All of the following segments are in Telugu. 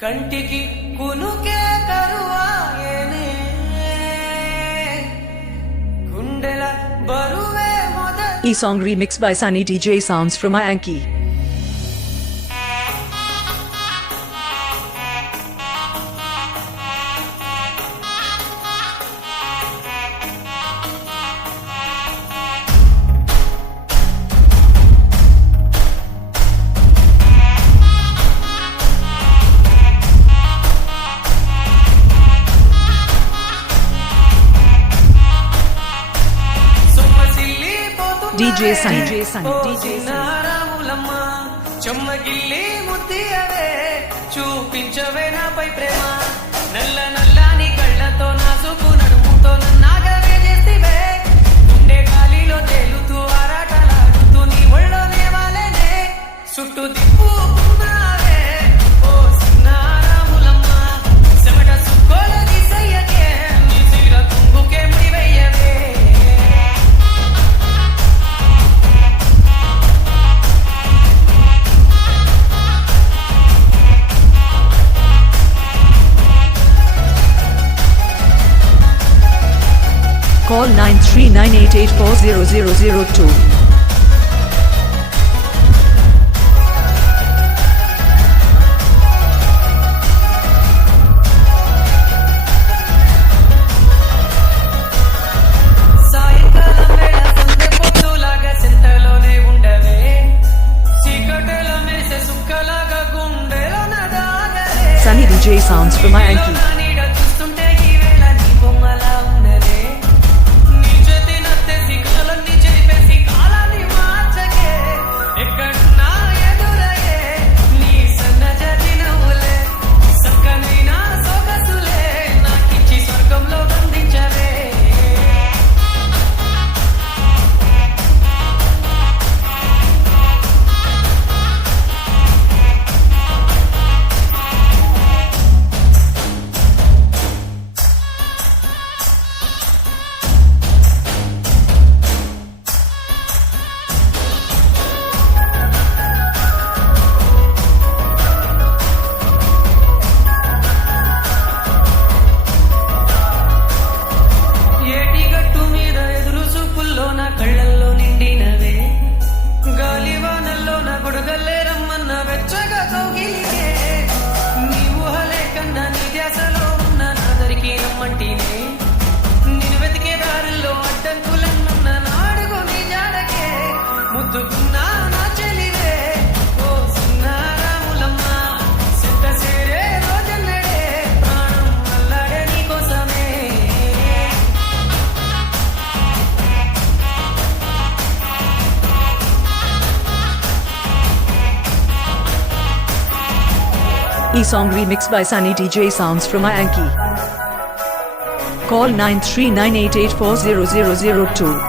కంటికి కునుకే కరువాయనే గుండెల బరువే E song remixed by Sunny DJ Sounds from Ayanki. DJ Sunny. చెమ్మగిల్లి ముద్దియవే చూపించవే నాపై ప్రేమ నల్ల నల్లని కళ్ళతో నాసుకు నడుముతో నన్నాగవే చేసివే గుండె గాలిలో తేలుతూ ఆరాటలాడుతూ నీ ఒళ్ళోనే వాలేనే చుట్టూ తిప్పుకున్నావే ఓ సిన్నారాములమ్మ చెమట సుక్కోల దిశయ్యకే నీ సిర కుంగుకే ముడివెయ్యవే Call 9398840002. Sunny DJ Sounds from Ayanki. కళ్ళల్లో నిండినవే గాలివానల్లో నా గొడగల్లే రమ్మన్న వెచ్చగా కౌగిలికే నీ ఊహలే కన్నా నీ ధ్యాసలో ఉన్న నాదరికి రమ్మంటేనే నేను వెతికే దారుల్లో అడ్డంకులన్నున్న నాడుగు నీ జాడకే ముద్దుకున్నా నా చెలివే ఓ సిన్నారాములమ్మ సిద్ధ సేరే రోజన్నడే ప్రాణం అల్లాడే నీ కోసమే E song remixed by Sunny DJ Sounds from Ayanki. Call 9398840002.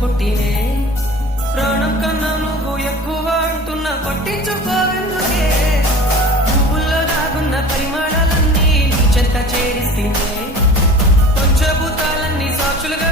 కొట్టినే ప్రాణం కన్నా నువ్వు ఎక్కువ అంటున్నా పట్టించుకోవెందుకే పువ్వుల్లో దాగున్న పరిమాణాలన్నీ నీ చెంత చేరిస్తేనే పంచభూతాలన్నీ సాక్షులుగా